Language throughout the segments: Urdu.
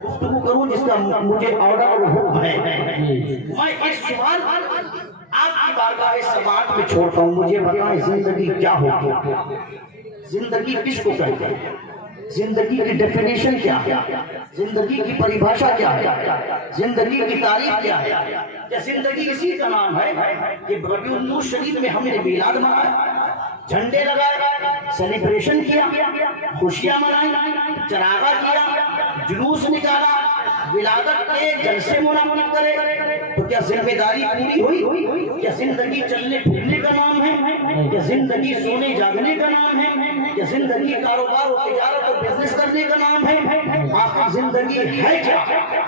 گفتگو کروں جس کا مجھے آرڈر اور حکم ہے. میں ایک سوال آپ کی بارگاہ سماعت میں چھوڑتا ہوں. مجھے بتائیں زندگی کیا ہوتی ہے؟ زندگی کس کو کہتے ہیں؟ زندگی کی ڈیفینیشن کیا ہے؟ زندگی کی پریبھاشا کیا ہے؟ زندگی کی تعریف کیا ہے؟ کیا زندگی اسی کا نام ہے کہ ربیع النور شریف میں ہم نے میلاد منایا، جھنڈے لگائے، سیلیبریشن کیا، خوشیاں منائی، چراغا کیا، جلوس نکالا، ولادت کے جلسے منعقد کرے؟ تو کیا ذمہ داری پوری ہوئی؟ کیا زندگی چلنے پھرنے کا نام ہے؟ کیا زندگی سونے جاگنے کا نام ہے؟ کیا زندگی کاروبار و تجارت اور بزنس کرنے کا نام ہے؟ آخر زندگی ہے کیا؟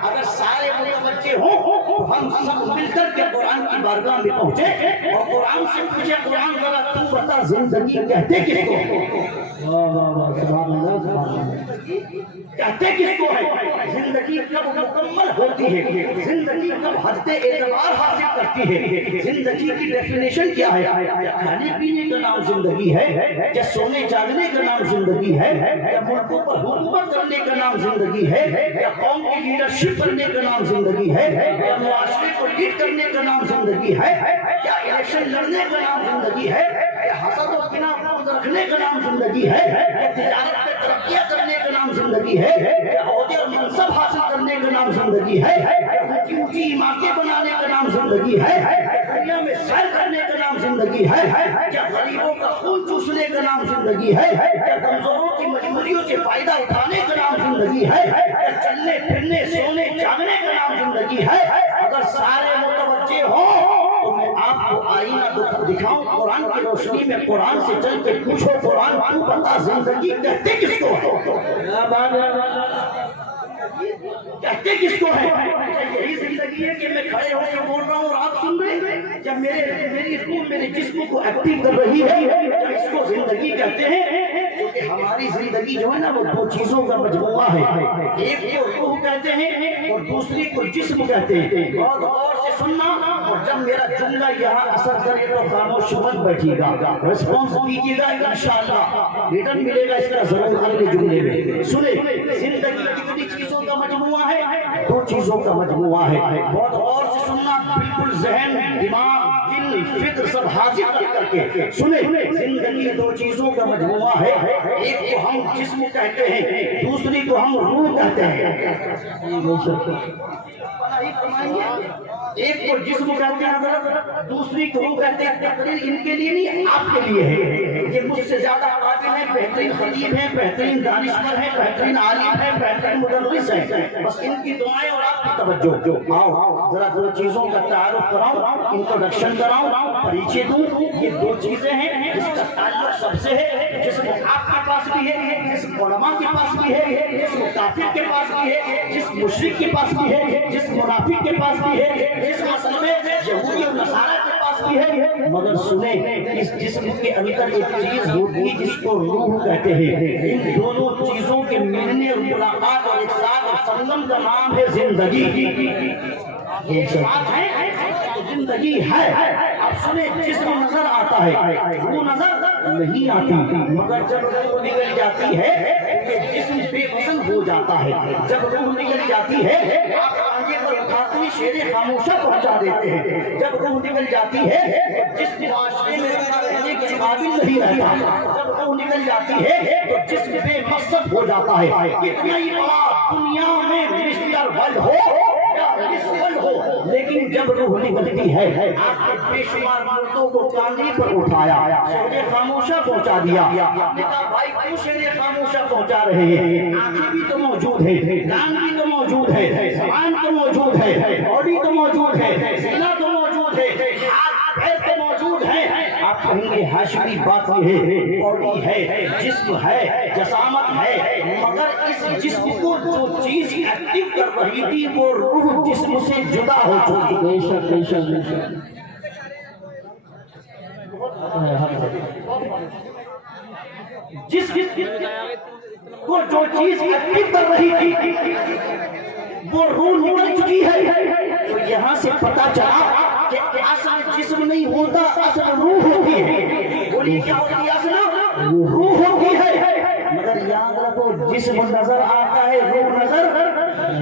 اگر سارے متوجہ ہوں تو ہم سب مل کر کے قرآن کی بارگاہ میں پہنچے اور قرآن سے پوچھے، قرآن ذرا تو بتا زندگی کہتے کس کو؟ کہتے کس کو ہے؟ زندگی کب مکمل ہوتی ہے؟ زندگی کب حد اعتبار حاصل کرتی ہے؟ زندگی کی ڈیفینیشن کیا ہے؟ کھانے پینے کا نام زندگی ہے؟ کیا سونے جاگنے کا نام زندگی ہے؟ کیا ملکوں پر حکومت کرنے کا نام زندگی ہے؟ کیا قوم کی لیڈرشپ کرنے کا نام زندگی ہے؟ کیا معاشرے کو لیڈ کرنے کا نام زندگی ہے؟ کیا الیکشن لڑنے کا نام زندگی ہے؟ کیا حسد و کینہ رکھنے کا نام زندگی ہے؟ کیا تجارت میں ترقیاں کرنے کا نام زندگی ہے؟ کیا عہدے اور منصب حاصل کرنے کا نام زندگی ہے؟ کیا اونچی اونچی عمارتیں بنانے کا نام زندگی ہے؟ کیا دنیا میں سیر کرنے کا نام زندگی ہے؟ کیا غریبوں کا خون چوسنے کا نام زندگی ہے؟ کیا کمزوروں کی مجبوریوں سے فائدہ اٹھانے کا نام زندگی ہے؟ کیا چلنے پھرنے سونے جاگنے کا نام زندگی ہے؟ اگر سارے متوجہ ہوں تو میں آپ کو آئینہ دکھاؤں قرآن کی روشنی میں. قرآن سے چل کے پوچھو، قرآن تو بتا زندگی کہتے کس کو ہے؟ کہتے کس کو ہے؟ یہی زندگی ہے کہ میں کھڑے ہو کے بول رہا ہوں اور آپ سن رہے ہیں؟ جب میری روح میرے جسم کو ایکٹیو کر رہی ہے، جب اس کو زندگی کہتے ہیں. کیونکہ ہماری زندگی جو ہے نا وہ دو چیزوں کا مجموعہ ہے. ایک کو روح کہتے ہیں اور دوسری کو جسم کہتے ہیں. بہت غور سے سننا، اور جب میرا جملہ یہاں اثر کرے تو خاموش مت بیٹھیے گا، ریسپانس دیجیے گا. انشاءاللہ ریٹرن ملے گا اس کا ضرور اگلے جملے میں. سنیں، زندگی کتنی چیزوں کا مجموعہ ہے؟ دو چیزوں کا مجموعہ ہے. بہت غور سے سننا، بالکل ذہن، دماغ، دل، فکر سب حاضر کر کے سنیں. زندگی دو چیزوں کا مجموعہ ہے. ایک کو ہم جسم کہتے ہیں، دوسری کو ہم روح کہتے ہیں. ایک کو جسم کہتے ہیں، دوسری کو روح کہتے ہیں. تقریر ان کے لیے نہیں، آپ کے لیے ہے. یہ مجھ سے زیادہ قابل ہیں، بہترین خطیب ہیں، بہترین دانشور ہیں، بہترین عالم ہیں، بہترین مدرس ہیں. بس ان کی دعائیں اور آپ کی توجہ. آؤ ذرا دو چیزوں کا تعارف کراؤں، انٹروڈکشن کراؤں، پریچے دوں. یہ دو چیزیں ہیں جس کا تعلق سب سے ہے. جسم آپ کے پاس بھی ہے، جسم علماء کے پاس بھی ہے، جسم کافر کے پاس بھی ہے، جسم مشرک کے پاس بھی ہے، جسم منافق کے پاس بھی ہے، جسم اصل میں یہودی اور نصارہ کے پاس بھی ہے. مگر سنیں، اس جسم کے اندر ایک چیز ہوتی ہے جس کو روح کہتے ہیں. ان دونوں چیزوں کے ملنے اور ملاقات اور ایک ساتھ اور سنگم کا نام ہے زندگی. ایک بات ہے تو زندگی ہے. اب سنیں، جسم نظر آتا ہے، روح نظر نہیں آتی. مگر جب روح نکل جاتی ہے جسم بے وزن ہو جاتا ہے. جب روح نکل جاتی ہے آپ آگے پر اٹھاتے ہی شیر خاموشہ پہنچا دیتے ہیں. جب روح نکل جاتی ہے جسم معاشرے میں رہنے کے قابل نہیں رہتا. جب روح نکل جاتی ہے تو جسم بے مقصد ہو جاتا ہے. کتنا ہی بڑا دنیا میں مسٹر ورلڈ ہو یا ورلڈ ہو، لیکن جب روح نکلتی ہے آپ کے بے شمار مردوں کو کاندھی پر اٹھایا، شیر خاموشہ پہنچا دیا. آپ نے کہا بھائی کیوں شیر خاموشہ پہنچا رہے ہیں؟ آنکھیں بھی تو موجود ہے، کان بھی تو موجود ہے، زبان تو موجود ہے، باڈی تو موجود ہے، سینہ تو موجود ہے، ہاتھ پیر تو موجود ہے. آپ کہیں گے ہاشمی بات یہ ہے، باڈی ہے، جسم ہے، جسامت ہے، مگر اس جسم کو جو چیز ایکٹیو کر رہی تھی وہ روح جسم سے جدا ہو چکی. بے شک بے شک بے شک. جس کو جو چیز ایکٹیو کر رہی تھی وہ روح نکل چکی ہے. تو یہاں سے پتا چلا کہ اصل جسم نہیں ہوتا، اصل روح ہوتی ہے. بولیے کیا ہوتی ہے؟ اصل روح ہوتی ہے. مگر یاد رکھو جسم نظر آتا ہے، روح نظر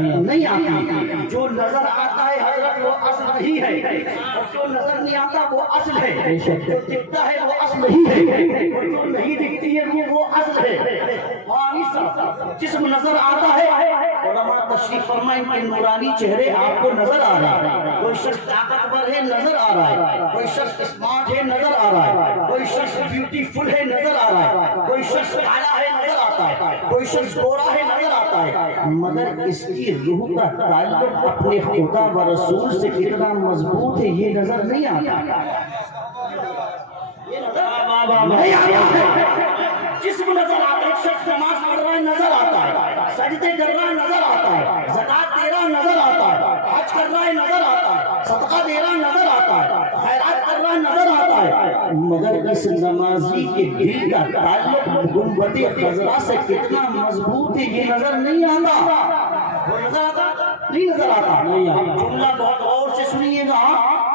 نہیں آتی. جو نظر آتا ہے حضرت وہ اصل نہیں ہے، اور جو نظر نہیں آتا وہ اصل ہے. جو دکھتا ہے وہ اصل نہیں ہے، اور جو نہیں دکھتی ہے وہ اصل ہے. جسم نظر آتا ہے، علماء تشریف فرمائیں کہ نورانی چہرے آپ کو نظر آ رہا ہے. کوئی شخص طاقتور ہے نظر آ رہا ہے، کوئی شخص اسمارٹ ہے نظر آ رہا ہے، کوئی شخص بیوٹیفل ہے نظر آ رہا ہے، کوئی شخص کالا ہے نظر آتا ہے، کوئی شخص گورا ہے نظر آتا ہے. مگر اس کی روح کا تعلق اپنے خدا و رسول سے کتنا مضبوط ہے یہ نظر نہیں آتا. نہیں آتا. جسم نظر آتا ہے، شخص نماز پڑھ رہا ہے نظر آتا ہے، سجدے کر رہا ہے نظر آتا ہے، زکات دے رہا نظر آتا ہے، حج کر رہا ہے نظر آتا ہے، صدقہ دے رہا نظر آتا ہے، خیرات کر رہا نظر آتا ہے. مگر اس نمازی کے دل کا تعلق گنبد خضرا سے کتنا مضبوط ہے یہ نظر نہیں آتا. وہ نظر آتا نہیں، نظر آتا. اب جملہ بہت غور سے سنیے گا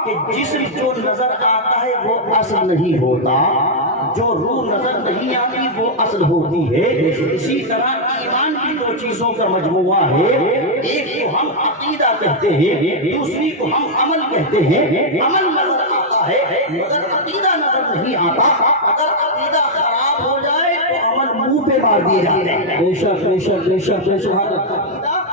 کہ جسم جو نظر آتا ہے وہ اصل نہیں ہوتا، جو روح نظر نہیں آتی وہ اصل ہوتی ہے. اسی طرح ایمان کی دو چیزوں کا مجموعہ ہے، ایک کو ہم عقیدہ کہتے ہیں، دوسری کو ہم عمل کہتے ہیں. عمل نظر آتا ہے مگر عقیدہ نظر نہیں آتا. اگر عقیدہ خراب ہو جائے تو عمل منہ پہ مار دیے جاتے ہیں. بے شک بے شک بے شک بے شک.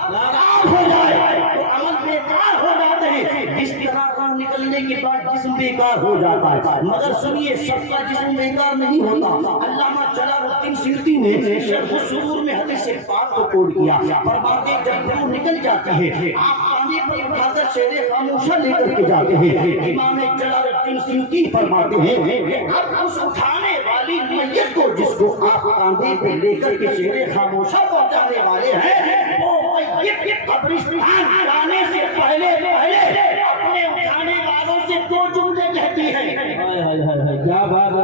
خراب ہو جائے تو عمل بیکار ہو جاتے ہیں. اس طرح روح نکلنے کے بعد جسم بیکار ہو جاتا ہے. مگر سنیے سب کا جسم بیکار نہیں ہوتا. علامہ جلال الدین سیوطی نے شرح الصدور میں حدیث پاک کو کوٹ کیا. فرماتے جب روح نکل جاتی ہے آپ کانے پر اٹھا کر شعر خاموشہ لے کر کے جاتے ہیں. امام جلال الدین سیوطی فرماتے ہیں کہ اب اس اٹھانے والی میت کو جس کو آپ کاندھے پہ لے کر کے شعر خاموشہ پہنچانے والے ہیں وہ میت قبرستان جانے سے پہلے اپنے اٹھانے والوں سے دو جملے کہتی ہے. کیا بات ہے.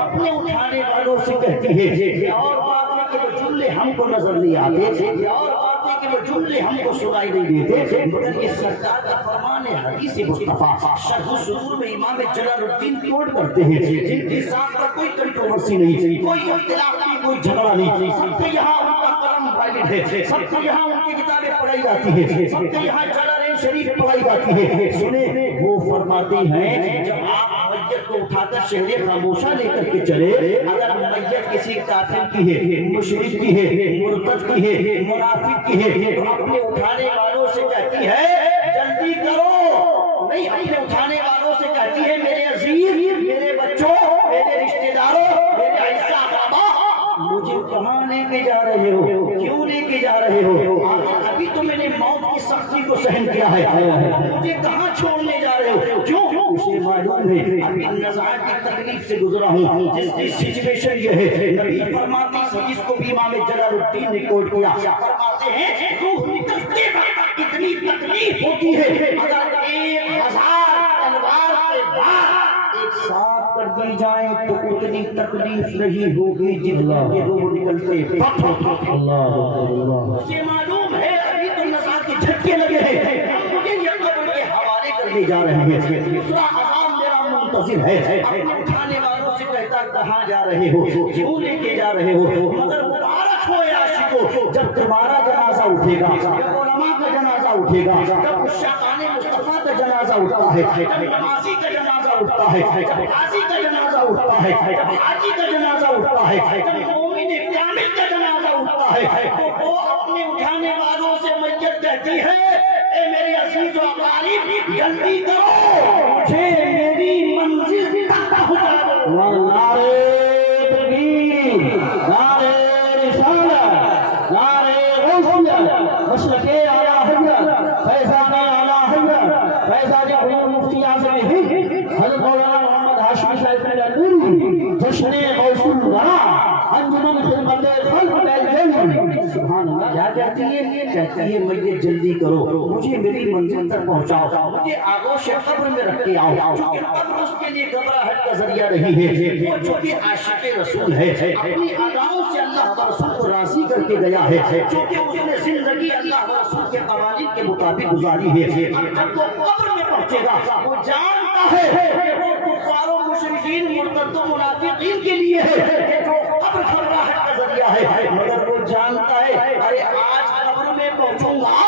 اپنے اٹھانے والوں سے کہتی ہے. اور بات ہے کہ وہ جملے ہم کو نظر نہیں آتے، اور بات ہے کہ وہ جملے ہم کو سنائی نہیں دیتے، مگر یہ سرکار کا فرمان ہے. حدیث مصطفیٰ شرح الصدور میں امام جلال الدین کوٹ کرتے ہیں جن کی ذات پر کوئی کنٹروورسی نہیں، کوئی اختلاف نہیں، کوئی جھگڑا نہیں. سب کے یہاں ان کا قلم ویلڈ ہے، سب کے یہاں ان کی کتابیں پڑھائی جاتی ہیں، سب کے یہاں جلالین شریف پڑھائی جاتی ہے. سنیں وہ فرماتے ہیں جب آپ میت کو اٹھا کر شہر خاموشہ لے کر کے چلے، اگر میت کسی کافر کی ہے، مشرک کی ہے، مرتد کی ہے، منافق کی ہے تو اپنے اٹھانے والوں سے کہتی ہے جلدی کرو. نہیں، اپنے اٹھانے والوں سے کہتی ہے میرے عزیز، میرے بچوں، میرے رشتہ داروں، میرے عزیز اقربا، مجھے کہاں لے کے جا رہے ہو، کیوں لے کے جا رہے ہو؟ ابھی تو میں نے موت کی سختی کو سہن کیا ہے، مجھے کہاں چھوڑنے جا رہے ہو؟ کیوں؟ اسے معلوم ہے ابھی نزاعت کی تکلیف سے گزرا ہوں. جس سچویشن یہ ہے نبی فرماتے ہیں، جس کو بھی امام جلال الدین نے کوٹ کیا، فرماتے ہیں روح نکلتے وقت اتنی تکلیف ہوتی ہے اگر 1000 تلوار کے بعد ایک ساتھ کر دی جائے تو اتنی تکلیف نہیں ہوگی جتنا کہ روح نکلتے وقت. مجھے معلوم ہے ابھی تو نزاعت کے جھٹکے لگے ہیں، مجھے یہ قبر کے حوالے کرنے جا رہے ہیں. دوسرا عذاب میرا منتظر ہے. اپنے اٹھانے والوں سے کہتا کہاں جا رہے ہو، کیوں لے کے جا رہے ہو؟ مگر مبارک ہو عاشقوں جب تمہارا جنازہ اٹھے گا، جب علماء کا جنازہ اٹھے گا، جب عشاقان مصطفیٰ کا جنازہ اٹھتا ہے، جب نمازی کا جنازہ اٹھتا ہے، جب غازی کا جنازہ اٹھتا ہے، جب حاجی کا جنازہ اٹھتا ہے، جب مومن کامل کا جنازہ اٹھتا ہے تو وہ اپنے اٹھانے والوں سے میت کہتی ہے اے میرے عزیز و اقارب جلدی کرو، مجھے میری منزل تک پہنچا دو. نعرے تکبیر، نعرے رسالت، نعرے غوثیت، مشرق اعلیٰ حضرت فیضان اعلیٰ حضرت فیضان حضور مفتی اعظم ہند حضرت مولانا محمد ہاشمی صاحب النوری جشن غوث الورا انجمن خدمت خلق الجن. سبحان اللہ. کیا کہتی ہے؟ کہتی ہے میت جلدی کرو، مجھے میری منزل تک پہنچاؤ، مجھے آغوش قبر میں رکھ کے آؤ. چونکہ قبر اس کے لیے گھبراہٹ کا ذریعہ رہی ہے، وہ چونکہ عاشق رسول ہے، اپنی اداؤں سے اللہ و رسول کو راضی کر کے گیا ہے، چونکہ اس نے زندگی اللہ و رسول کے قوانین کے مطابق گزاری ہے. اب جب وہ قبر میں پہنچے گا وہ جانتا ہے کہ وہ کفار و مشرکین، مرتد و منافقین کے لیے ہے کہ جو قبر گھبراہٹ کا ذریعہ ہے، مگر وہ جانتا ہے ارے آج قبر میں پہنچوں گا